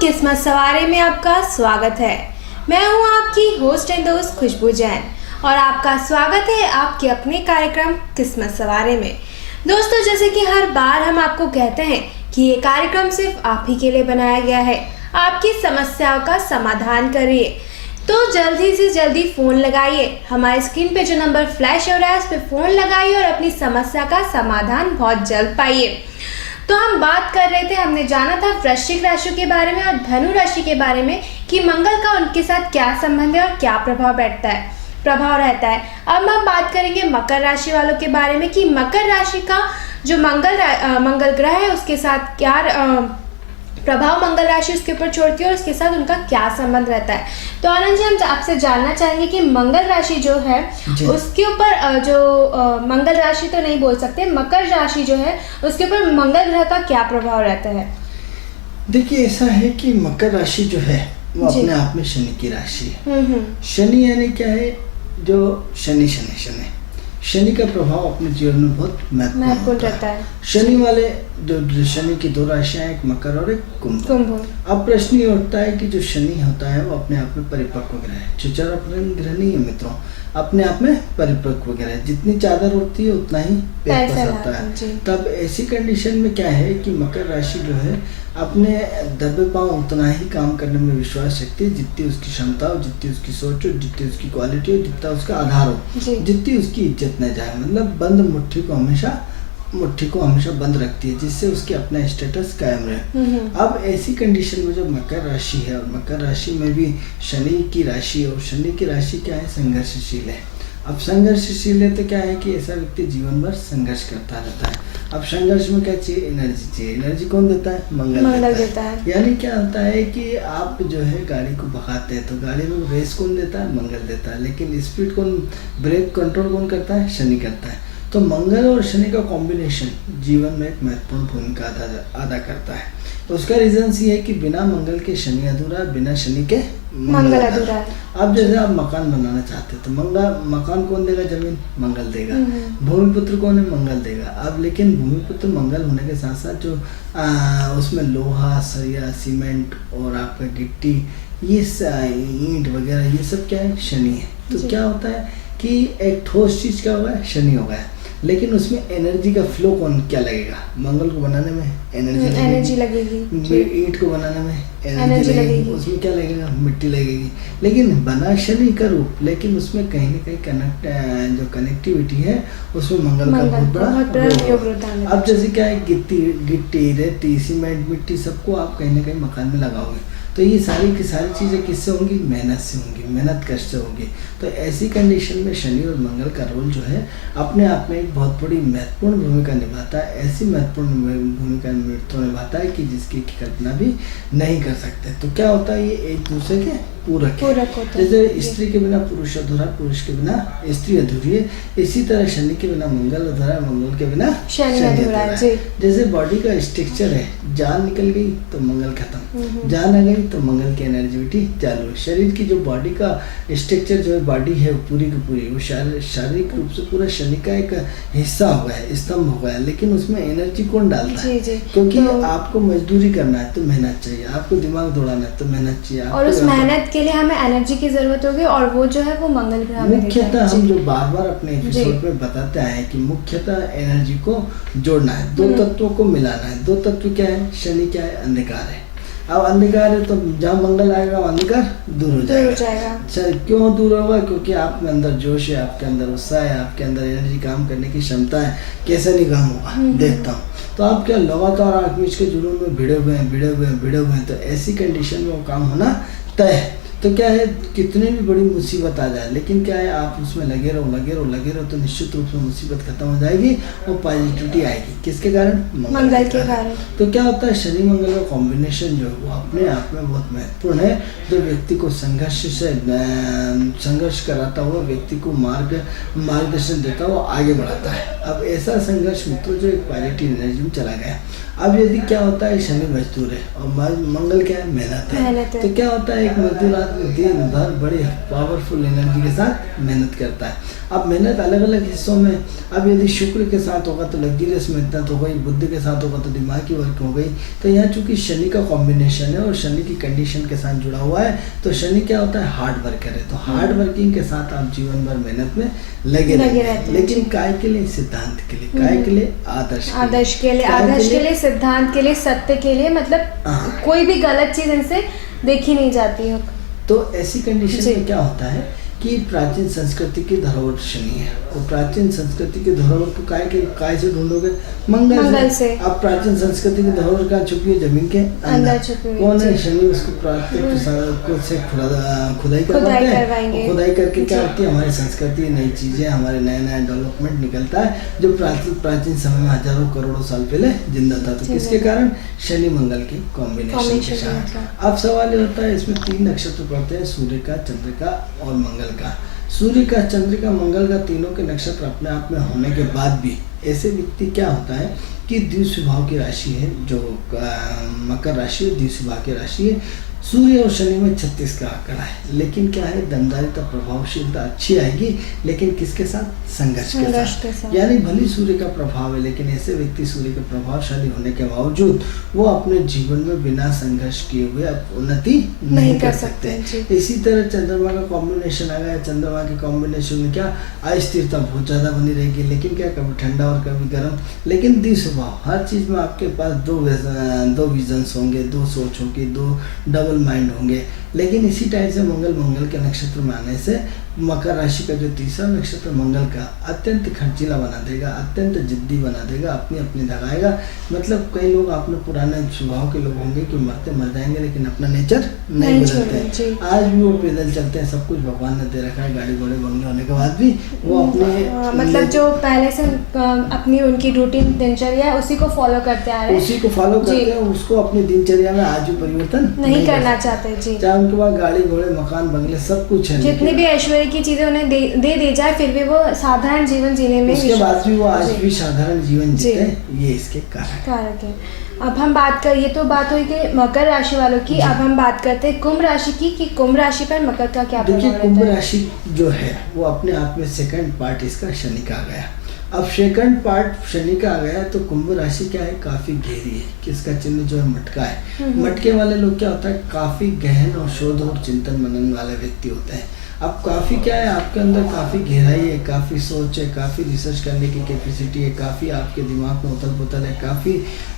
किस्मत सवारी में आपका स्वागत है। मैं हूं आपकी होस्ट एंड दोस्त खुशबू जैन और आपका स्वागत है आपके अपने कार्यक्रम किस्मत सवारी में। दोस्तों, जैसे कि हर बार हम आपको कहते हैं कि ये कार्यक्रम सिर्फ आप ही के लिए बनाया गया है। आपकी समस्याओं का समाधान करिए, तो जल्दी से जल्दी फ़ोन लगाइए। हमारे स्क्रीन पे जो नंबर फ्लैश हो रहा है उस पर फ़ोन लगाइए और अपनी समस्या का समाधान बहुत जल्द पाइए। तो हम बात कर रहे थे, हमने जाना था वृश्चिक राशि के बारे में और धनु राशि के बारे में कि मंगल का उनके साथ क्या संबंध है और क्या प्रभाव रहता है। अब हम बात करेंगे मकर राशि वालों के बारे में कि मकर राशि का जो मंगल ग्रह है उसके साथ क्या प्रभाव मंगल राशि उसके ऊपर छोड़ती है और उसके साथ उनका क्या संबंध रहता है। तो आनंद जी, हम आपसे जानना चाहेंगे कि मंगल राशि जो है उसके ऊपर जो मंगल राशि तो नहीं बोल सकते, मकर राशि जो है उसके ऊपर मंगल ग्रह का क्या प्रभाव रहता है। देखिए, ऐसा है कि मकर राशि जो है वो अपने आप में शनि की राशि है। शनि यानी क्या है, जो शनि का प्रभाव अपने जीवन में बहुत महत्वपूर्ण रहता है। शनि वाले जो शनि की दो राशियां, एक मकर और एक कुंभ। अब प्रश्न ये उठता है कि जो शनि होता है वो अपने आप में परिपक्व ग्रह है। चुचारा ग्रह नहीं है मित्रों, अपने आप में परिपक्व ग्रह है। जितनी चादर उड़ती है उतना ही पैर पसरता है। तब ऐसी कंडीशन में क्या है कि मकर राशि जो है अपने दबे पांव उतना ही काम करने में विश्वास शक्ति, जितनी उसकी क्षमता हो, जितनी उसकी सोच हो, जितनी उसकी क्वालिटी हो, जितना उसका आधार हो, जितनी उसकी इज्जत न जाए। मतलब बंद मुट्ठी को हमेशा बंद रखती है, जिससे उसके अपना स्टेटस कायम रहे। अब ऐसी कंडीशन में जो मकर राशि है, और मकर राशि में भी शनि की राशि, और शनि की राशि क्या है, संघर्षशील है। अब संघर्षशील है तो क्या है कि ऐसा व्यक्ति जीवन भर संघर्ष करता रहता है। अब संघर्ष में क्या चाहिए, एनर्जी चाहिए। एनर्जी कौन देता है, मंगल देता है। यानी क्या होता है कि आप जो है गाड़ी को भगाते हैं तो गाड़ी में रेस कौन देता है, मंगल देता है। लेकिन स्पीड कौन, ब्रेक कंट्रोल कौन करता है, शनि करता है। तो मंगल और शनि का कॉम्बिनेशन जीवन में एक महत्वपूर्ण भूमिका अदा करता है। तो उसका रीजन ये है कि बिना मंगल के शनि अधूरा, बिना शनि के मंगल अधूरा है। अब जैसे आप मकान बनाना चाहते हैं तो मकान कौन देगा, जमीन मंगल देगा। भूमिपुत्र कौन है, मंगल देगा। अब लेकिन भूमिपुत्र मंगल होने के साथ साथ जो उसमें लोहा, सरिया, सीमेंट और आपका गिट्टी, ये ईंट वगैरह, ये सब क्या है, शनि है। तो क्या होता है कि एक ठोस चीज क्या होगा, शनि होगा। लेकिन उसमें एनर्जी का फ्लो क्या लगेगा, मंगल को बनाने में एनर्जी लगेगी, ईंट को बनाने में एनर्जी लगेगी, उसमें क्या लगेगा, मिट्टी लगेगी। लेकिन बना शनि का रूप, लेकिन उसमें कहीं ना कहीं जो कनेक्टिविटी है उसमें मंगल का बहुत बड़ा रोल। अब जैसे क्या है, गिट्टी, रेती, सीमेंट, मिट्टी, सबको आप कहीं ना कहीं मकान में लगाओगे तो ये सारी की सारी चीज़ें किससे होंगी, मेहनत से होंगी, मेहनत कष्ट से होंगी। तो ऐसी कंडीशन में शनि और मंगल का रोल जो है अपने आप में एक बहुत बड़ी महत्वपूर्ण भूमिका निभाता है। ऐसी महत्वपूर्ण भूमिका तो निभाता है कि जिसकी कल्पना भी नहीं कर सकते। तो क्या होता है, ये एक दूसरे के पूरक है। जैसे स्त्री के बिना पुरुष अधूरा, पुरुष के बिना स्त्री अधूरी है, इसी तरह शनि के बिना मंगल अधूरा, मंगल के बिना शनि अधूरा है। जैसे बॉडी का स्ट्रक्चर है, जान निकल गई तो मंगल खत्म, जान आ गई तो मंगल की एनर्जी चालू। शरीर की जो बॉडी का स्ट्रक्चर जो है, बॉडी है पूरी की पूरी, वो शारीरिक रूप से पूरा शनि का एक हिस्सा हो गया है, स्तंभ हो गया है। लेकिन उसमें एनर्जी कौन डालता है, क्योंकि आपको मजदूरी करना है तो मेहनत चाहिए, आपको दिमाग दौड़ाना है तो मेहनत चाहिए, और उस मेहनत के लिए हमें एनर्जी की जरूरत होगी, और वो जो है वो मंगल ग्रह में मुख्यतः हम जो बार बार अपने एपिसोड में बताते आए हैं कि मुख्यतः एनर्जी को जोड़ना है, दो तत्वों को मिलाना है। दो तत्व क्या है, शनि क्या है, अंधकार है। अब अंधकार है तो जहाँ मंगल आएगा वहाँ अंधकार दूर हो जाएगा। क्यों दूर होगा, क्योंकि आप में अंदर जोश है, आपके अंदर उत्साह है, आपके अंदर एनर्जी, काम करने की क्षमता है। कैसे नहीं काम होगा, देखता हूँ। तो आप क्या लगातार आँख मीच के जुनून में भिड़े हुए हैं, तो ऐसी कंडीशन में वो काम होना तय है। तो क्या है, कितनी भी बड़ी मुसीबत आ जाए, लेकिन क्या है, आप उसमें लगे रहो तो निश्चित रूप से मुसीबत खत्म हो जाएगी और पॉजिटिविटी आएगी। किसके कारण, मंगल के कारण। तो क्या होता है, शनि मंगल का कॉम्बिनेशन जो है वो अपने आप में बहुत महत्वपूर्ण है, जो व्यक्ति को संघर्ष कराता हुआ, व्यक्ति को मार्गदर्शन देता हुआ आगे बढ़ाता है। अब ऐसा संघर्ष मित्रों जो एक पॉजिटिव एनर्जी में चला गया। अब यदि क्या होता है, शनि मजदूर है और मंगल क्या है, मेहनत है। तो क्या होता है, एक मजदूर आदमी दिन भर बड़ी पावरफुल एनर्जी के साथ मेहनत करता है। अब मेहनत अलग अलग हिस्सों में, अब यदि शुक्र के साथ होगा तो लग्जरियस मेहनत हो गई, बुध के साथ होगा तो दिमागी वर्क हो गई। तो यहाँ चूंकि शनि का कॉम्बिनेशन है और शनि की कंडीशन के साथ जुड़ा हुआ है, तो शनि क्या होता है, हार्ड वर्कर है। तो हार्ड वर्किंग के साथ आप जीवन भर मेहनत में लगे रहते हैं, लेकिन काय के लिए, सिद्धांत के लिए, काय के लिए, आदर्श के लिए, सिद्धांत के लिए, सत्य के लिए, मतलब कोई भी गलत चीज इनसे देखी नहीं जाती है। तो ऐसी कंडीशन में क्या होता है कि प्राचीन संस्कृति की धरोहर शनि है, और प्राचीन संस्कृति की धरोहर को काय से ढूंढोगे, मंगल से। अब प्राचीन संस्कृति की धरोहर कहाँ छुपी है, जमीन के अंदर कौन है, शनि। उसको से खुदाई करवाएंगे, खुदाई करके क्या होती है, हमारी संस्कृति, नई चीजें, हमारे नया नया डेवलपमेंट निकलता है, जो प्राचीन समय में हजारों करोड़ों साल पहले जिंदा था। तो किसके कारण, शनि मंगल की कॉम्बिनेशन के साथ। अब सवाल ये होता है, इसमें 3 नक्षत्र पड़ते हैं, सूर्य का, चंद्र का और मंगल का। सूर्य का, चंद्र का, मंगल का, तीनों के नक्षत्र अपने आप में होने के बाद भी ऐसे व्यक्ति क्या होता है कि द्वितीय भाव की राशि है, जो मकर राशि है, द्वितीय भाव की राशि है। सूर्य और शनि में 36 का आंकड़ा है, लेकिन क्या है, दमदारिता, प्रभावशीलता अच्छी आएगी, लेकिन किसके साथ, संघर्ष के साथ। यानी भले सूर्य का प्रभाव है, लेकिन ऐसे व्यक्ति सूर्य के प्रभावशाली होने के बावजूद वो अपने जीवन में बिना संघर्ष किए हुए उन्नति नहीं कर सकते। इसी तरह चंद्रमा का कॉम्बिनेशन आ गया, चंद्रमा के कॉम्बिनेशन में क्या, अस्थिरता बहुत ज्यादा बनी रहेगी, लेकिन क्या, कभी ठंडा और कभी गर्म। लेकिन स्वभाव, हर चीज में आपके पास दो विजन्स होंगे, 2 सोच होगी, 2 डबल माइंड होंगे। लेकिन इसी टाइप से मंगल के नक्षत्र में आने से मकर राशि का जो तीसरा नक्षत्र मंगल का अत्यंत खर्चीला बना देगा, अत्यंत जिद्दी बना देगा, अपनी दगाएगा। मतलब कई लोग आपने पुराने स्वभाव के लोग होंगे कि मरते मर जाएंगे, लेकिन अपना नेचर नहीं बदलते। आज भी वो पैदल चलते हैं, सब कुछ भगवान ने दे रखा है, गाड़ी घोड़े बंगले होने के बाद भी वो अपने मतलब जो पहले से अपनी उनकी रूटीन दिनचर्या उसी को फॉलो करते आ रहे हैं, उसी को फॉलो करते हैं, उसको अपनी दिनचर्या में आज भी परिवर्तन नहीं करना चाहते जी। चाहे उनके पास गाड़ी घोड़े मकान बंगले सब कुछ है, जितनी भी ऐश्वर्य की चीजें उन्हें दे दी जाए, फिर भी वो साधारण जीवन जीने में, उसके बाद भी वो आज भी साधारण जीवन जीते हैं। ये इसके कारक है। अब हम बात कर, ये तो बात हुई कि मकर राशि वालों की। अब हम बात करते हैं कुंभ राशि की, कि कुंभ राशि पर मकर का क्या प्रभाव रहता है। कुंभ राशि जो है वो अपने आप में सेकंड पार्ट इसका शनि का आ गया। अब सेकंड पार्ट शनि का आ गया, तो कुंभ राशि क्या है, काफी गहरी है, किसका चिन्ह जो है, मटका है। मटके वाले लोग क्या होता है, काफी गहन और शोध और चिंतन मनन वाले व्यक्ति होते हैं। अब काफ़ी क्या है, आपके अंदर काफ़ी गहराई है, काफ़ी सोच है, काफ़ी रिसर्च करने की कैपेसिटी है, काफ़ी आपके दिमाग में उथल पुथल है, काफ़ी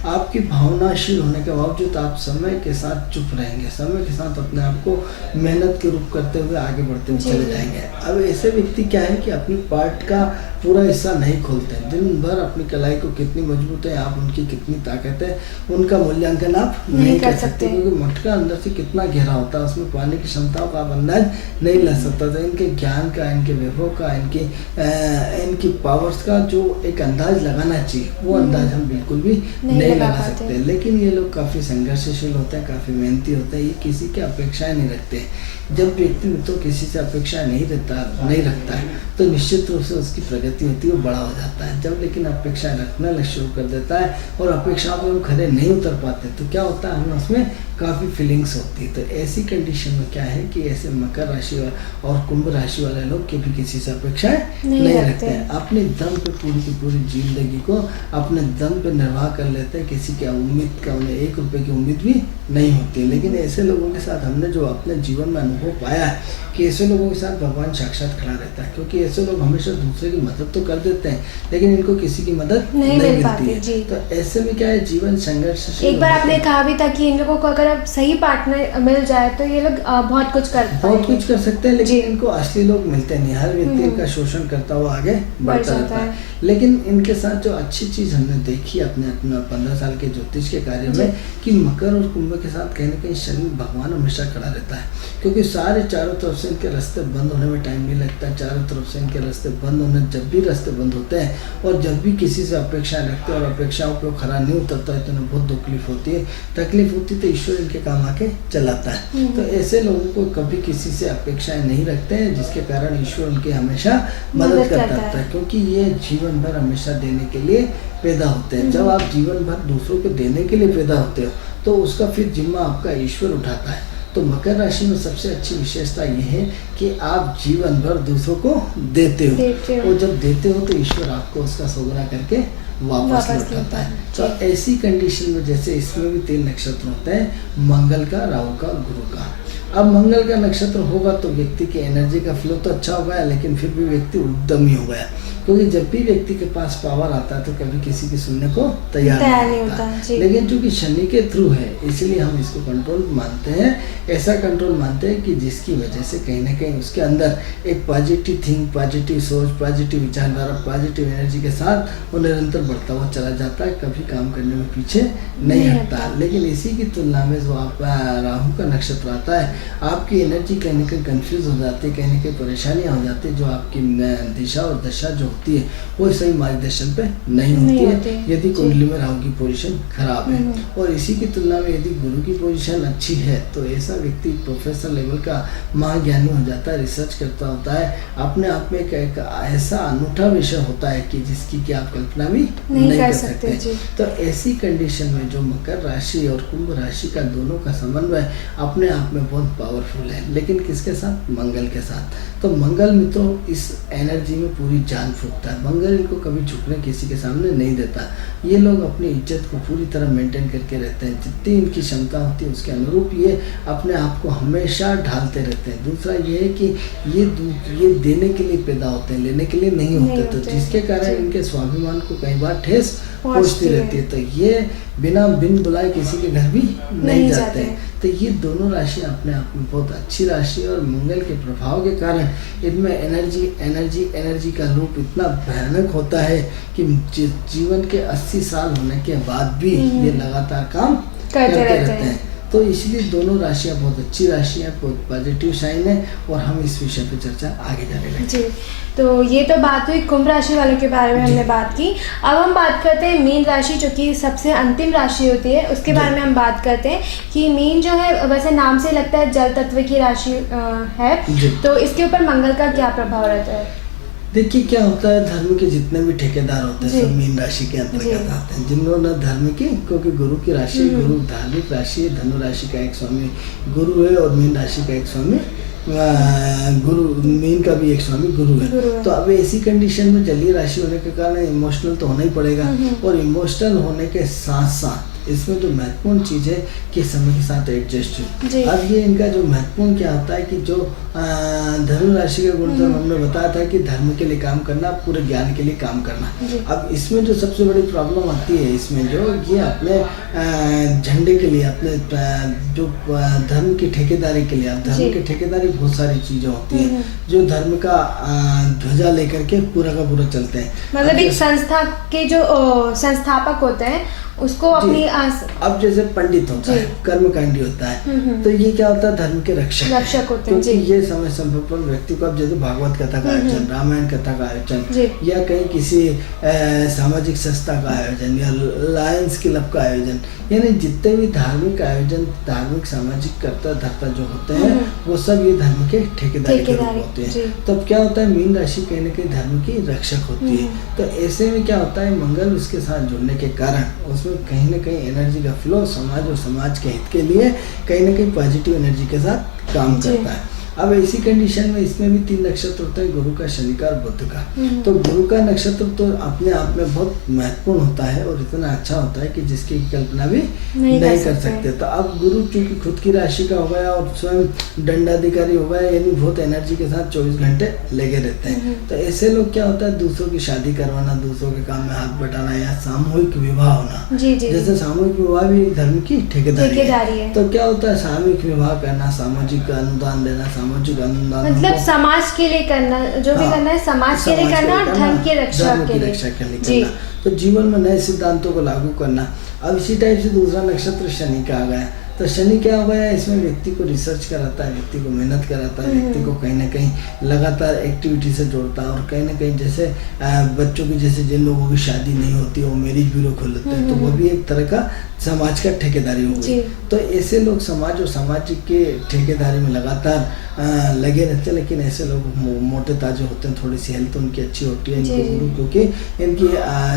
आपकी भावनाशील होने के बावजूद आप समय के साथ चुप रहेंगे, समय के साथ अपने आप को मेहनत के रूप करते हुए आगे बढ़ते हुए चले जाएंगे। अब ऐसे व्यक्ति क्या है कि अपनी पार्ट का पूरा हिस्सा नहीं खोलते हैं, दिन भर अपनी कलाई को कितनी मजबूत है, आप उनकी कितनी ताकत है, उनका मूल्यांकन आप नहीं कर सकते, क्योंकि मटका अंदर से कितना गहरा होता है, उसमें पानी की क्षमताओं का आप अंदाज नहीं लगा सकता। तो इनके ज्ञान का, इनके वैभव का, इनकी पावर्स का जो एक अंदाज लगाना चाहिए, वो अंदाज हम बिल्कुल भी नहीं लगा सकते। लेकिन ये लोग काफ़ी संघर्षशील होते हैं, काफ़ी मेहनती होते हैं, ये किसी की अपेक्षाएं नहीं रखते। जब व्यक्ति तो किसी से अपेक्षा नहीं रखता है तो निश्चित रूप से उसकी प्रगति होती है, वो बड़ा हो जाता है। जब लेकिन अपेक्षा रखना शुरू कर देता है और अपेक्षाओं पर हम खड़े नहीं उतर पाते, तो क्या होता है, हमें उसमें काफ़ी फीलिंग्स होती है। तो ऐसी कंडीशन में क्या है कि ऐसे मकर राशि और कुंभ राशि वाले लोग कभी किसी से अपेक्षाएं नहीं रखते हैं, अपने दम पे पूरी की पूरी जिंदगी को अपने दम पे निर्वाह कर लेते हैं, किसी की उम्मीद का, उन्हें 1 रुपये की उम्मीद भी नहीं होती। लेकिन ऐसे लोगों के साथ हमने जो अपने जीवन में अनुभव पाया है कि ऐसे लोगों के साथ भगवान साक्षात खड़ा रहता है, क्योंकि ऐसे लोग हमेशा दूसरे की मदद तो कर देते हैं, लेकिन इनको किसी की मदद नहीं मिलती है। तो ऐसे में क्या है, जीवन संघर्ष। एक बार आपने कहा भी था कि इन लोगों को अगर अब सही पार्टनर मिल जाए तो ये लोग बहुत कुछ कर सकते हैं, लेकिन इनको असली लोग मिलते नहीं। हर व्यक्ति इनका शोषण करता हुआ आगे बढ़ता रहता है। लेकिन इनके साथ जो अच्छी चीज हमने देखी अपने 15 साल के ज्योतिष के कार्य में, कि मकर और कुंभ के साथ कहीं ना कहीं शनि भगवान हमेशा खड़ा रहता है, क्योंकि सारे चारों तरफ से इनके रास्ते बंद होने में टाइम नहीं लगता। चारों तरफ से इनके रास्ते बंद होने, जब भी रास्ते बंद होते हैं और जब भी किसी से अपेक्षाएं रखते हैं और अपेक्षाओं पर खड़ा नहीं उतरता है, तो इन्हें बहुत तकलीफ होती है। तो ईश्वर इनके काम आके चलाता है। तो ऐसे लोगों को कभी किसी से अपेक्षाएं नहीं नहीं रखते हैं, जिसके कारण ईश्वर उनके हमेशा मदद करता है, क्योंकि ये जीवन भर हमेशा देने के लिए पैदा होते हैं। जब आप जीवन भर दूसरों को देने के लिए पैदा होते हो तो उसका फिर जिम्मा आपका ईश्वर उठाता है। तो मकर राशि में सबसे अच्छी विशेषता ये है कि आप जीवन भर दूसरों को देते हो और जब देते हो तो ईश्वर आपको उसका सोगुना करके वापस लौटाता है। तो ऐसी कंडीशन में जैसे इसमें भी 3 नक्षत्र होते हैं, मंगल का, राहु का, गुरु का। अब मंगल का नक्षत्र होगा तो व्यक्ति की एनर्जी का फ्लो तो अच्छा हो गया, लेकिन फिर भी व्यक्ति उद्यमी हो गया, क्योंकि जब भी व्यक्ति के पास पावर आता है तो कभी किसी की सुनने को तैयार नहीं होता। लेकिन चूंकि शनि के थ्रू है इसलिए हम इसको कंट्रोल मानते हैं, ऐसा कंट्रोल मानते हैं कि जिसकी वजह से कहीं ना कहीं उसके अंदर एक पॉजिटिव थिंक, पॉजिटिव सोच, पॉजिटिव विचारधारा, पॉजिटिव एनर्जी के साथ वो निरंतर बढ़ता हुआ चला जाता है, कभी काम करने में पीछे नहीं हटता। लेकिन इसी की तुलना में जो आप राहु का नक्षत्र आता है, आपकी एनर्जी कहीं ना कहीं कन्फ्यूज हो जाती है, कहीं ना कहीं परेशानियाँ हो जाती है, जो आपकी दिशा और दशा जो होती है वो सही मार्गदर्शन पे नहीं होती है यदि कुंडली में राहु की पोजीशन खराब है। और इसी की तुलना में यदि गुरु की पोजीशन अच्छी है तो ऐसा व्यक्ति प्रोफेसर लेवल का महाज्ञानी हो जाता है, रिसर्च करता होता है, अपने आप में एक ऐसा अनूठा विषय होता है कि जिसकी कि आप कल्पना भी नहीं कर सकते। तो ऐसी कंडीशन में जो मकर राशि और कुंभ राशि का दोनों का समन्वय अपने आप में बहुत पावरफुल है, लेकिन किसके साथ? मंगल के साथ। तो मंगल मित्रों इस एनर्जी में पूरी जान फूंकता है। मंगल इनको कभी झुकने किसी के सामने नहीं देता। ये लोग अपनी इज्जत को पूरी तरह मेंटेन करके रहते हैं, जितनी इनकी क्षमता होती है उसके अनुरूप ये अपने आप को हमेशा ढालते रहते हैं। दूसरा ये है कि ये देने के लिए पैदा होते हैं, लेने के लिए नहीं होते, तो जिसके कारण इनके स्वाभिमान को कई बार ठेस पहुंचती रहती है। तो ये बिन बुलाए किसी के घर भी नहीं जाते हैं। तो ये दोनों राशि अपने आप में बहुत अच्छी राशि है और मंगल के प्रभाव के कारण इनमें एनर्जी का रूप इतना भयानक होता है कि जीवन के 80 साल होने के बाद भी ये लगातार काम करते रहते हैं। तो इसलिए दोनों राशियाँ बहुत अच्छी राशि है, बहुत पॉजिटिव साइन है और हम इस विषय पर चर्चा आगे जाने लगे। जी, तो ये तो बात हुई कुंभ राशि वालों के बारे में हमने बात की। अब हम बात करते हैं मीन राशि, जो कि सबसे अंतिम राशि होती है, उसके बारे में हम बात करते हैं कि मीन जो है वैसे नाम से लगता है जल तत्व की राशि है, तो इसके ऊपर मंगल का क्या प्रभाव रहता है? देखिए क्या होता है, धर्म के जितने भी ठेकेदार होते हैं सब मीन राशि के अंतर्गत आते हैं। जिन्होंने धर्म की, क्योंकि गुरु की राशि, गुरु धार्मिक राशि है, धनु राशि का एक स्वामी गुरु है और मीन राशि का एक स्वामी गुरु, मीन का भी एक स्वामी गुरु है। तो अब ऐसी कंडीशन में जलीय राशि होने के कारण इमोशनल तो होना ही पड़ेगा, और इमोशनल होने के साथ साथ इसमें जो महत्वपूर्ण चीज़ है कि समय के साथ एडजस्ट हो। अब ये इनका जो महत्वपूर्ण क्या होता है कि जो धनु राशि का गुणधर्म हमने बताया था कि धर्म के लिए काम करना, पूरे ज्ञान के लिए काम करना। अब इसमें जो सबसे बड़ी प्रॉब्लम आती है इसमें जो ये अपने झंडे के लिए, अपने जो धर्म की ठेकेदारी के लिए, अब धर्म की ठेकेदारी बहुत सारी चीज़ें होती है जो धर्म का ध्वजा लेकर के पूरा का पूरा चलते हैं। मतलब एक संस्था के जो संस्थापक होते हैं उसको अपनी अब जैसे पंडित होता है, कर्मकांडी होता है, तो ये क्या होता है, धर्म के रक्षक होते हैं। क्योंकि ये समय समय पर व्यक्ति को, अब जैसे भागवत कथा का आयोजन, रामायण कथा का आयोजन, या कहीं किसी सामाजिक संस्था का आयोजन या लायंस क्लब का आयोजन, यानी जितने भी धार्मिक आयोजन, धार्मिक सामाजिक कर्ता धर्ता जो होते हैं वो सब ये धर्म के ठेकेदारी के रूप होते हैं। तब क्या होता है, मीन राशि कहीं ना कहीं धर्म की रक्षक होती है। तो ऐसे में क्या होता है, मंगल उसके साथ जुड़ने के कारण उसमें कहीं ना कहीं एनर्जी का फ्लो समाज और समाज के हित के लिए कहीं ना कहीं पॉजिटिव एनर्जी के साथ काम करता है। अब ऐसी कंडीशन में इसमें भी 3 नक्षत्र होते हैं, गुरु का, शनि का और बुध का। तो गुरु का नक्षत्र तो अपने आप में बहुत महत्वपूर्ण होता है और इतना अच्छा होता है कि जिसकी कल्पना भी नहीं कर सकते। तो अब गुरु चूंकि खुद की राशि का हो गया और स्वयं दंडाधिकारी हो गया, यानी बहुत एनर्जी के साथ 24 घंटे लगे रहते हैं। तो ऐसे लोग क्या होता है, दूसरों की शादी करवाना, दूसरों के काम में हाथ बटाना या सामूहिक विवाह होना, जैसे सामूहिक विवाह भी धर्म की ठेकेदारी है। तो क्या होता है, सामूहिक विवाह करना, सामाजिक अनुदान देना, मतलब समाज के लिए करना, जो भी करना है समाज के लिए करना और धर्म की रक्षा के लिए करना। तो जीवन में नए सिद्धांतों को लागू करना। अब इसी टाइप से दूसरा नक्षत्र शनि का आ गया। तो शनि क्या हो गया, इसमें व्यक्ति को रिसर्च कराता है, व्यक्ति को मेहनत कराता है, व्यक्ति को कहीं ना कहीं लगातार एक्टिविटी से जोड़ता है। और कहीं ना कहीं जैसे बच्चों की, जैसे जिन लोगों की शादी नहीं होती वो मैरिज ब्यूरो खोल लेते हैं, तो वो भी एक तरह का समाज का ठेकेदारी हो गई। तो ऐसे लोग समाज और सामाजिक के ठेकेदारी में लगातार लगे रहते हैं, लेकिन ऐसे लोग मोटे ताजे होते हैं, थोड़ी सी हेल्थ उनकी अच्छी होती है इनकी, क्योंकि इनकी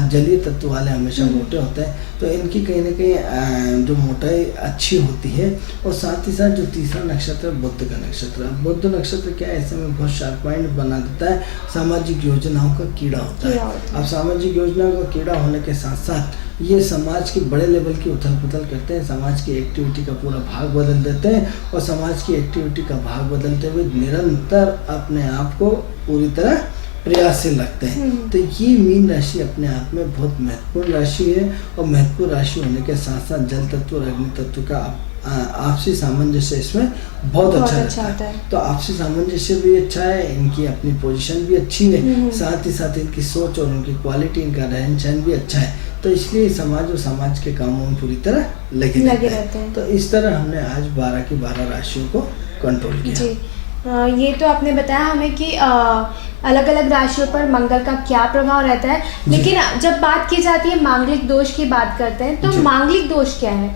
जलीय तत्व वाले हमेशा मोटे होते हैं, तो इनकी कहीं ना कहीं जो मोटाई अच्छी होती है। और साथ ही साथ जो तीसरा नक्षत्र है बुध का नक्षत्र, बुध नक्षत्र क्या है, ऐसे में बहुत शार्प माइंड बना देता है, सामाजिक योजनाओं का कीड़ा होता है। अब सामाजिक योजनाओं का कीड़ा होने के साथ साथ ये समाज के बड़े लेवल की उथल पुथल करते हैं, समाज की एक्टिविटी का पूरा भाग बदल देते हैं, और समाज की एक्टिविटी का भाग बदलते हुए निरंतर अपने आप को पूरी तरह प्रयासशील रखते हैं। तो ये मीन राशि अपने आप में बहुत महत्वपूर्ण राशि है, और महत्वपूर्ण राशि होने के साथ साथ जल तत्व और अग्नि तत्व का आपसी सामंजस्य इसमें बहुत अच्छा रहता है। तो आपसी सामंजस्य भी अच्छा है, इनकी अपनी पोजीशन भी अच्छी है, साथ ही साथ इनकी सोच और उनकी क्वालिटी, इनका रहन सहन भी अच्छा है, तो इसलिए समाज और समाज के कामों में पूरी तरह लगे रहते हैं। तो इस तरह हमने आज 12 की 12 राशियों को कंट्रोल किया जी। ये तो आपने बताया हमें कि अलग अलग राशियों पर मंगल का क्या प्रभाव रहता है, लेकिन जब बात की जाती है मांगलिक दोष की बात करते हैं, तो मांगलिक दोष क्या है?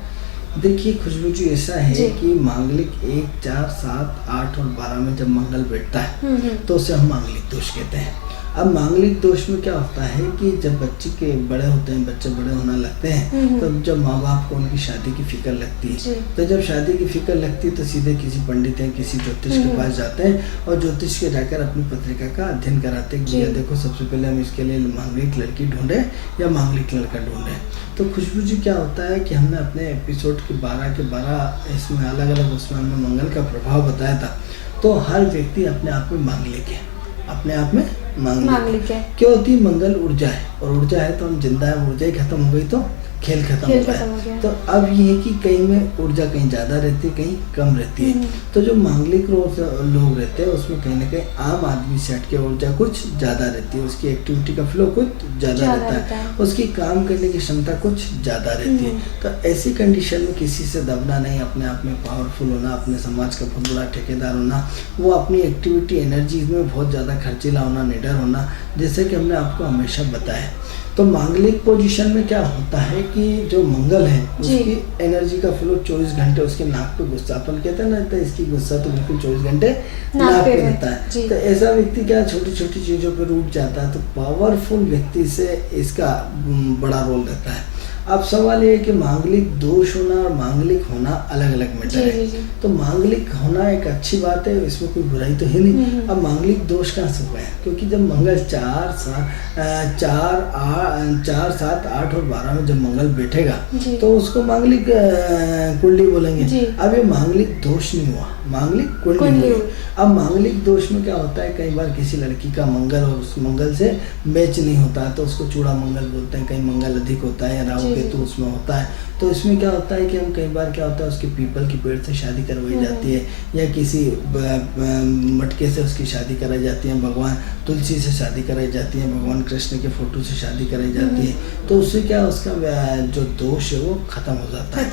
देखिए खुशबू जी, ऐसा है कि मांगलिक 1, 4, 7, 8 और 12 में जब मंगल बैठता है तो उसे हम मांगलिक दोष कहते हैं। अब मांगलिक दोष में क्या होता है कि जब बच्चे के बड़े होते हैं, बच्चे बड़े होने लगते हैं, तो जब माँ बाप को उनकी शादी की फिक्र लगती है, तो जब शादी की फिक्र लगती है तो सीधे किसी पंडित या किसी ज्योतिष के पास जाते हैं, और ज्योतिष के जाकर अपनी पत्रिका का अध्ययन कराते हैं कि भैया देखो, सबसे पहले हम इसके लिए मांगलिक लड़की ढूंढे या मांगलिक लड़का ढूंढे। तो खुशबू जी क्या होता है कि हमने अपने एपिसोड के 12 के 12 इसमें अलग अलग उसमें हमने मंगल का प्रभाव बताया था। तो हर व्यक्ति अपने आप में मांगलिक है, अपने आप में मांगलिक है। क्यों होती है? मंगल ऊर्जा है, और ऊर्जा है तो हम जिंदा है, ऊर्जा ही खत्म हो गई तो खेल खत्म हो गया। तो अब ये है कि कहीं में ऊर्जा कहीं ज़्यादा रहती है, कहीं कम रहती है। तो जो मांगलिक लोग रहते हैं उसमें कहीं ना कहीं आम आदमी से हटके ऊर्जा कुछ ज़्यादा रहती है, उसकी एक्टिविटी का फ्लो कुछ ज़्यादा रहता है, उसकी काम करने की क्षमता कुछ ज़्यादा रहती है। तो ऐसी कंडीशन में किसी से दबना नहीं, अपने आप में पावरफुल होना, अपने समाज का बहुत बड़ा ठेकेदार होना, वो अपनी एक्टिविटी एनर्जी में बहुत ज़्यादा खर्चीला होना, निडर होना, जैसे कि हमने आपको हमेशा बताया। तो मांगलिक पोजीशन में क्या होता है कि जो मंगल है उसकी एनर्जी का फ्लो 24 घंटे उसके नाक पे गुस्सा, अपन कहते हैं ना, तो इसकी गुस्सा तो बिल्कुल 24 घंटे नाक पे रहता है। तो ऐसा व्यक्ति क्या छोटी छोटी चीज़ों पे रूठ जाता है, तो पावरफुल व्यक्ति से इसका बड़ा रोल रहता है। अब सवाल ये है कि मांगलिक दोष होना और मांगलिक होना अलग अलग मैटर है। तो मांगलिक होना एक अच्छी बात है, इसमें कोई बुराई तो है नहीं। अब मांगलिक दोष कहाँ से हुआ है? क्योंकि जब मंगल 4, 7, 8 और 12 में जब मंगल बैठेगा तो उसको मांगलिक कुंडली बोलेंगे। अब ये मांगलिक दोष नहीं हुआ, मांगलिक कुंडली हुई। अब मांगलिक दोष में क्या होता है, कई बार किसी लड़की का मंगल और उस मंगल से मैच नहीं होता तो उसको चूड़ा मंगल बोलते हैं, कहीं मंगल अधिक होता है या राहु केतु उसमें होता है। तो इसमें क्या होता है कि हम कई बार क्या होता है उसके पीपल की पेड़ से शादी करवाई जाती है, या किसी मटके से उसकी शादी कराई जाती है, भगवान तुलसी से शादी कराई जाती है, भगवान कृष्ण के फोटो से शादी कराई जाती है। तो उससे क्या उसका जो दोष है वो खत्म हो जाता है।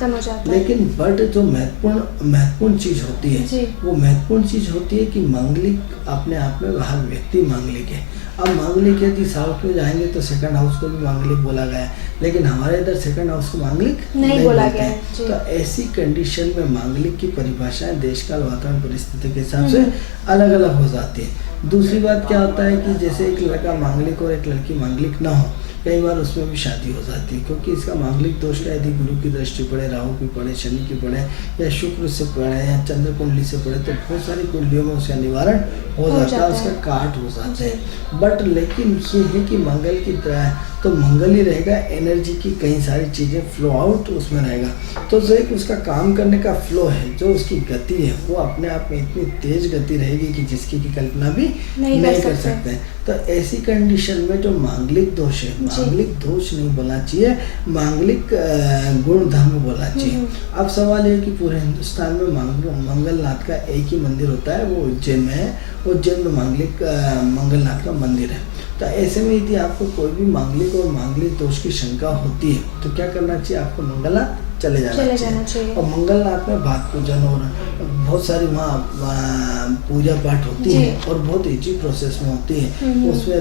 लेकिन बट जो महत्वपूर्ण चीज होती है वो महत्वपूर्ण चीज होती है कि मांगलिक अपने आप में हर व्यक्ति मांगलिक है। अब मांगलिक यदि साउथ में जाएंगे तो सेकंड हाउस को भी मांगलिक बोला गया है, लेकिन हमारे इधर सेकंड हाउस को मांगलिक नहीं बोला गया है। तो ऐसी कंडीशन में मांगलिक की परिभाषाएं देश काल वातावरण परिस्थिति के हिसाब से अलग अलग हो जाती है। दूसरी बात क्या होता है कि जैसे एक लड़का मांगलिक और एक लड़की मांगलिक ना हो, कई बार उसमें भी शादी हो जाती है, क्योंकि इसका मांगलिक दोष का यदि गुरु की दृष्टि पड़े, राहु की पड़े, शनि की पड़े, या शुक्र से पड़े, या चंद्र कुंडली से पड़े, तो बहुत सारी कुंडलियों में उसका निवारण हो जाता है, उसका काट हो जाता है। बट लेकिन ये है कि मंगल की तो मंगल ही रहेगा, एनर्जी की कई सारी चीज़ें फ्लो आउट उसमें रहेगा। तो जो एक उसका काम करने का फ्लो है, जो उसकी गति है, वो अपने आप में इतनी तेज गति रहेगी कि जिसकी की कल्पना भी नहीं कर सकते हैं। तो ऐसी कंडीशन में जो मांगलिक दोष है, मांगलिक दोष नहीं बोलना चाहिए, मांगलिक गुण धर्म बोलना चाहिए। अब सवाल है कि पूरे हिंदुस्तान में मंगलनाथ का एक ही मंदिर होता है, वो उज्जैन में है। उज्जैन में मंगलनाथ का मंदिर है। तो ऐसे में यदि आपको कोई भी मांगलिक और मांगलिक दोष की शंका होती है तो क्या करना चाहिए? आपको मंगलनाथ चले जाना चाहिए। और मंगलनाथ में भात पूजन और बहुत सारी वहाँ पूजा पाठ होती है और बहुत ईजी प्रोसेस में होती है। उसमें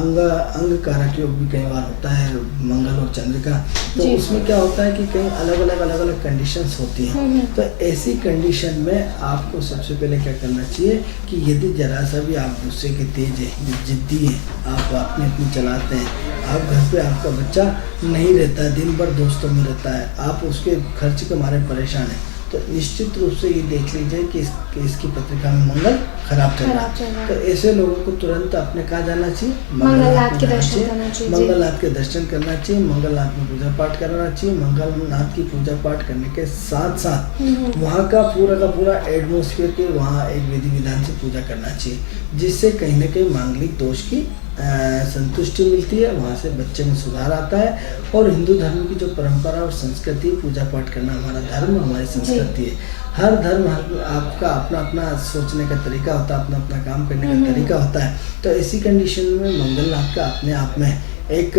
अंग कारक योग भी कई बार होता है, मंगल और चंद्र का। तो उसमें क्या होता है कि कई अलग अलग कंडीशंस होती हैं। तो ऐसी कंडीशन में आपको सबसे पहले क्या करना चाहिए कि यदि जरा सा भी आप गुस्से के तेज है, जिद्दी है, आप अपनी चलाते हैं, आप घर पे आपका बच्चा नहीं रहता है, दिन भर दोस्तों में रहता है, आप उसके खर्च के मारे परेशान हैं, तो निश्चित रूप से ये देख लीजिए कि इसकी पत्रिका में मंगल खराब चल रहा है। तो ऐसे लोगों को तुरंत अपने कहाँ जाना चाहिए? मंगलनाथ के दर्शन करना चाहिए। मंगलनाथ के दर्शन करना चाहिए, मंगलनाथ में पूजा पाठ करना चाहिए। मंगलनाथ की पूजा पाठ करने के साथ साथ वहाँ का पूरा एटमोसफियर के वहाँ एक विधि विधान से पूजा करना चाहिए, जिससे कहीं न कहीं मांगलिक दोष की संतुष्टि मिलती है, वहाँ से बच्चे में सुधार आता है। और हिंदू धर्म की जो परंपरा और संस्कृति, पूजा पाठ करना हमारा धर्म, हमारी संस्कृति है। हर धर्म आपका अपना सोचने का तरीका होता है, अपना काम करने का तरीका होता है। तो ऐसी कंडीशन में मंगलनाथ का अपने आप में एक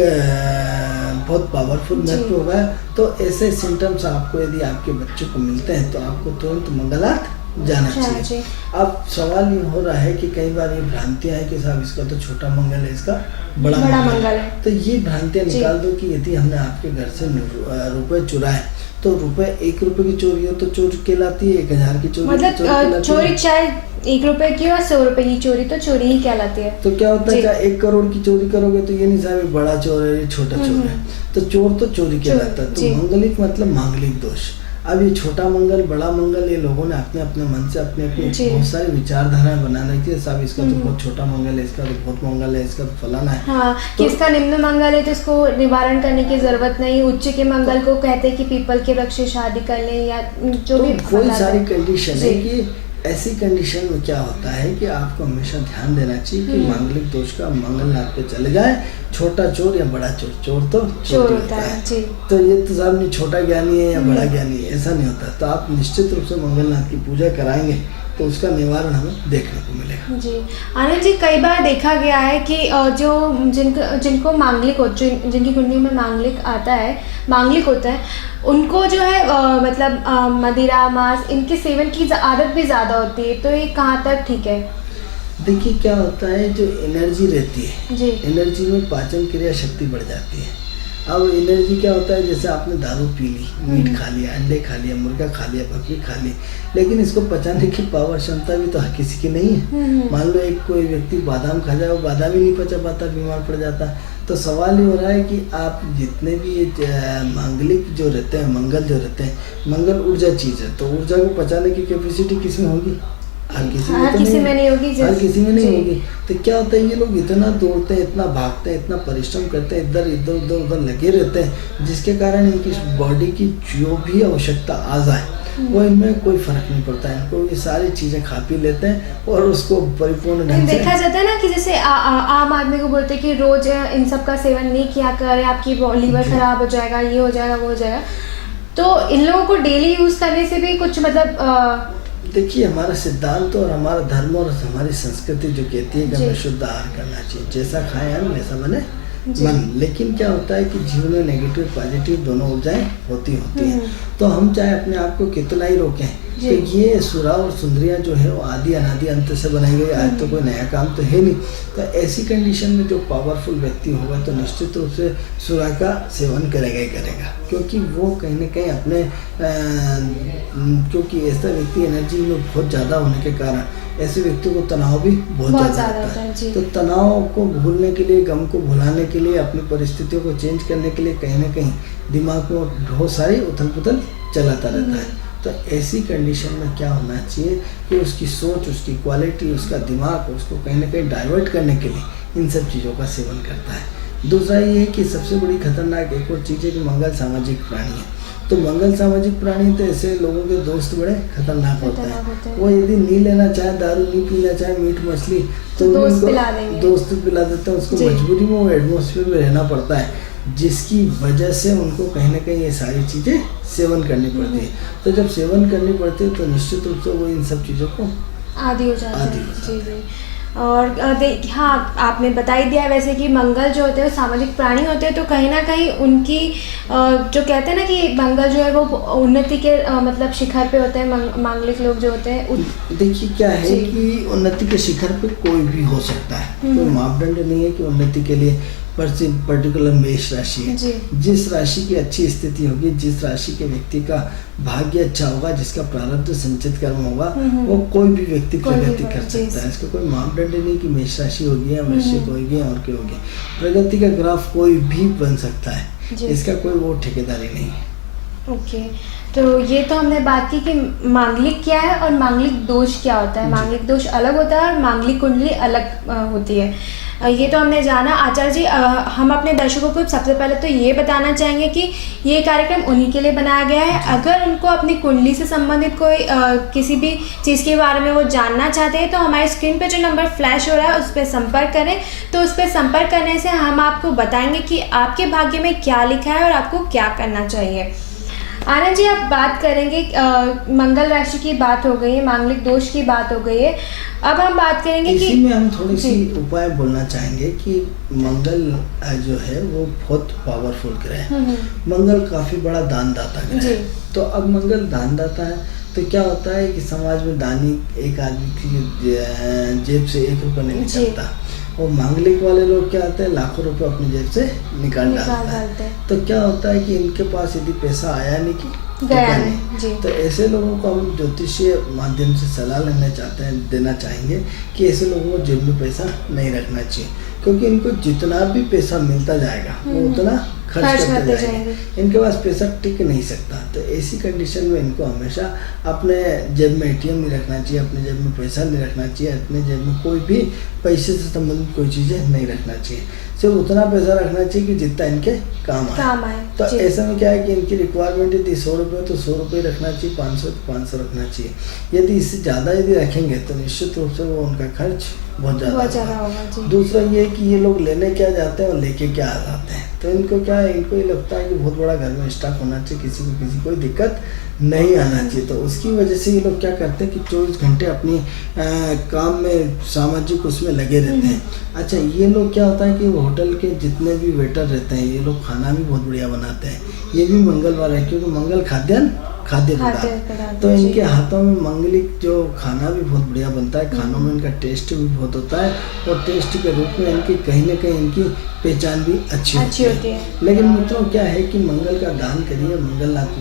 बहुत पावरफुल महत्व होगा। तो ऐसे सिम्टम्स आपको यदि आपके बच्चों को मिलते हैं तो आपको तुरंत मंगलनाथ जाना चाहिए। अब सवाल ये हो रहा है कि कई बार ये भ्रांतियां हैं कि साहब इसका तो छोटा मंगल है, इसका बड़ा मंगल है। तो ये भ्रांतियां निकाल दो कि यदि हमने आपके घर से रुपए चुराए तो रुपए 1 रुपए की चोरी हो तो चोर कहलाती है, 1000 की चोरी मतलब चोरी चाहे 1 रुपए की और 100 रुपए की चोरी तो चोरी ही कहलाती है। तो क्या होता है, चाहे 1 करोड़ की चोरी करोगे तो ये नहीं साहब बड़ा चोर है, ये छोटा चोर है, तो चोर तो चोरी कहलाता है। तो मंगलिक मतलब मांगलिक दोष। अब ये छोटा मंगल, बड़ा मंगल, ये लोगों ने अपने मन से अपने बहुत सारी विचारधाराएं बनाने की, साहब इसका तो बहुत छोटा मंगल है, इसका तो बहुत मंगल है, इसका तो फलाना है। हाँ, तो इसका निम्न मंगल है तो इसको निवारण करने की जरूरत नहीं। उच्च के मंगल को कहते हैं कि पीपल के वृक्ष से शादी कर लें या जो भी कोई सारी कंडीशन है कि ऐसी कंडीशन में क्या होता है कि आपको हमेशा ध्यान देना चाहिए कि मांगलिक दोष का मंगलनाथ पे चले जाए। छोटा चोर या बड़ा चोर, चोर तो चोर होता है। तो ये तो साहब नहीं छोटा ज्ञानी है या बड़ा ज्ञानी है, ऐसा नहीं होता। तो आप निश्चित रूप से मंगलनाथ की पूजा कराएंगे तो उसका निवारण हमें देखने को मिलेगा। जी आनंद जी, कई बार देखा गया है कि जो जिनको मांगलिक हो, जिनकी कुंडली में मांगलिक आता है, मांगलिक होता है, उनको जो है मतलब मदिरा, मांस, इनके सेवन की आदत भी ज़्यादा होती है। तो ये कहाँ तक ठीक है? देखिए क्या होता है, जो एनर्जी रहती है, एनर्जी में पाचन क्रिया शक्ति बढ़ जाती है। अब एनर्जी क्या होता है, जैसे आपने दारू पी ली, मीट खा लिया, अंडे खा लिया, मुर्गा खा लिया, बकरी खा ली, लेकिन इसको पचाने की पावर क्षमता भी तो हर किसी की नहीं है। मान लो एक कोई व्यक्ति बादाम खा जाए, वो बादाम ही नहीं पचा पाता, बीमार पड़ जाता। तो सवाल ये हो रहा है कि आप जितने भी मांगलिक जो रहते हैं, मंगल जो रहते हैं, मंगल ऊर्जा चीज़ है, तो ऊर्जा को पचाने की कैपेसिटी किस में होगी? हर किसी में नहीं होगी, हर किसी में नहीं होगी। तो क्या होता है, ये लोग इतना दौड़ते हैं, इतना भागते हैं, इतना परिश्रम करते हैं, इधर उधर लगे रहते हैं, जिसके कारण इनकी बॉडी की जो भी आवश्यकता आ जाए वो इनमें कोई फर्क नहीं पड़ता है। इनको ये सारी चीजें खा पी लेते हैं और उसको परिपूर्ण ढंग से देखा जाता है ना कि जैसे आम आदमी को बोलते हैं कि रोज इन सब का सेवन नहीं किया करें, आपकी लीवर खराब हो जाएगा, ये हो जाएगा, वो हो जाएगा। तो इन लोगों को डेली यूज करने से भी कुछ मतलब देखिए, हमारा सिद्धांत और हमारा धर्म और हमारी संस्कृति जो कहती है कि हमें शुद्ध आहार करना चाहिए, जैसा खाएं हम वैसा बने मन। लेकिन क्या होता है कि जीवन में नेगेटिव पॉजिटिव दोनों ऊर्जाएं होती हैं। तो हम चाहे अपने आप को कितना ही रोकें, तो ये सुरा और सुंदरियाँ जो है वो आदि अनादि अंत से बनाई गई, आज तो कोई नया काम तो है नहीं। तो ऐसी कंडीशन में जो पावरफुल व्यक्ति होगा तो निश्चित रूप से सुरा का सेवन करेगा ही करेगा, क्योंकि वो कहीं ना कहीं अपने क्योंकि ऐसा व्यक्ति एनर्जी में बहुत ज़्यादा होने के कारण ऐसे व्यक्ति को तनाव भी बहुत ज़्यादा होता है। तो तनाव को भूलने के लिए, गम को भुलाने के लिए, अपनी परिस्थितियों को चेंज करने के लिए कहीं ना कहीं दिमाग में बहुत सारी उथल पुथल चलाता रहता है। तो ऐसी कंडीशन में क्या होना चाहिए कि उसकी सोच, उसकी क्वालिटी, उसका दिमाग उसको कहीं ना कहीं डाइवर्ट करने के लिए इन सब चीज़ों का सेवन करता है। दूसरा ये है कि सबसे बड़ी खतरनाक एक और चीज़ है कि मंगल सामाजिक प्राणी है। तो मंगल सामाजिक प्राणी तो ऐसे लोगों के दोस्त बड़े खतरनाक होते हैं। वो यदि नहीं लेना चाहे, दारू नहीं पीना चाहे, मीट मछली, तो दोस्त पिला देते हैं। उसको मजबूरी में वो एटमोसफियर में रहना पड़ता है, जिसकी वजह से उनको कहीं ना कहीं ये सारी चीज़ें सेवन करनी पड़ती है। तो जब सेवन करनी पड़ती है तो निश्चित रूप से वो इन सब चीज़ों को आदी हो जाते हैं। जी। और हाँ, आपने बता ही दिया वैसे कि मंगल जो होते हैं वो सामाजिक प्राणी होते हैं, तो कहीं ना कहीं उनकी जो कहते हैं ना कि मंगल जो है वो उन्नति के मतलब शिखर पे होते हैं, मांगलिक लोग जो होते हैं। देखिए क्या है कि उन्नति के शिखर पे कोई भी हो सकता है, कोई मापदंड नहीं है कि उन्नति के लिए पर्टिकुलर मेष राशि है। जिस राशि की अच्छी स्थिति होगी, जिस राशि के व्यक्ति का भाग्य अच्छा होगा, जिसका प्रारब्ध संचित कर्म होगा, वो कोई भी व्यक्ति प्रगति कर सकता है। इसका कोई मापदंड नहीं कि मेष राशि होगी या वृश्चिक होगी और क्या होगी। प्रगति का ग्राफ कोई भी बन सकता है, इसका कोई वो ठेकेदारी नहीं है। ओके, तो ये तो हमने बात की कि मांगलिक क्या है और मांगलिक दोष क्या होता है। मांगलिक दोष अलग होता है और मांगलिक कुंडली अलग होती है, ये तो हमने जाना। आचार्य जी, हम अपने दर्शकों को सबसे पहले तो ये बताना चाहेंगे कि ये कार्यक्रम उन्हीं के लिए बनाया गया है। अगर उनको अपनी कुंडली से संबंधित कोई किसी भी चीज़ के बारे में वो जानना चाहते हैं तो हमारी स्क्रीन पे जो नंबर फ्लैश हो रहा है उस पर संपर्क करें। तो उस पर संपर्क करने से हम आपको बताएंगे कि आपके भाग्य में क्या लिखा है और आपको क्या करना चाहिए। आनंद जी, आप बात करेंगे, मंगल राशि की बात हो गई है, मांगलिक दोष की बात हो गई है। अब हम बात करेंगे कि इसी में हम थोड़ी सी उपाय बोलना चाहेंगे कि मंगल जो है वो बहुत पावरफुल ग्रह है। मंगल काफी बड़ा दानदाता ग्रह है। तो अब मंगल दानदाता है तो क्या होता है कि समाज में दानी एक आदमी की जेब से 1 रुपया नहीं निकलता, और मांगलिक वाले लोग क्या होते हैं, लाखों रुपए अपनी जेब से निकाल डालते हैं। तो क्या होता है कि इनके पास यदि पैसा आया नहीं कि गया नहीं, तो ऐसे लोगों को हम ज्योतिषीय माध्यम से सलाह देना चाहेंगे कि ऐसे लोगों को जेब में पैसा नहीं रखना चाहिए, क्योंकि इनको जितना भी पैसा मिलता जाएगा वो उतना खर्च करते जाएंगे। इनके पास पैसा टिक नहीं सकता। तो ऐसी कंडीशन में इनको हमेशा अपने जेब में ATM नहीं रखना चाहिए, अपने जेब में पैसा नहीं रखना चाहिए, अपने जेब में कोई भी पैसे से संबंधित कोई चीज़ें नहीं रखना चाहिए। सिर्फ उतना पैसा रखना चाहिए कि जितना इनके काम आए। तो ऐसे में क्या है कि इनकी रिक्वायरमेंट यदि 100 रुपये तो 100 रुपये रखना चाहिए, 500 तो 500 रखना चाहिए। यदि इससे ज़्यादा यदि रखेंगे तो निश्चित रूप से वो उनका खर्च बहुत ज़्यादा होगा। दूसरा ये है कि ये लोग लेने क्या जाते हैं और लेके क्या आ जाते हैं। तो इनको क्या है, इनको ये लगता है कि बहुत बड़ा घर में स्टॉक होना चाहिए, किसी को कोई दिक्कत नहीं आना चाहिए। तो उसकी वजह से ये लोग क्या करते हैं कि 24 घंटे अपनी काम में, सामाजिक उसमें लगे रहते हैं। अच्छा, ये लोग क्या होता है कि होटल के जितने भी वेटर रहते हैं, ये लोग खाना भी बहुत बढ़िया बनाते हैं। ये भी मंगलवार है, क्योंकि मंगल खाद्य पदार्थ। तो इनके हाथों में मंगलिक जो खाना भी बहुत बढ़िया बनता है, खानों में इनका टेस्ट भी बहुत होता है, और टेस्ट के रूप में इनकी कहीं ना कहीं इनकी पहचान भी अच्छी होती है। लेकिन मित्रों क्या है कि मंगल का दान करिए, मंगलनाथ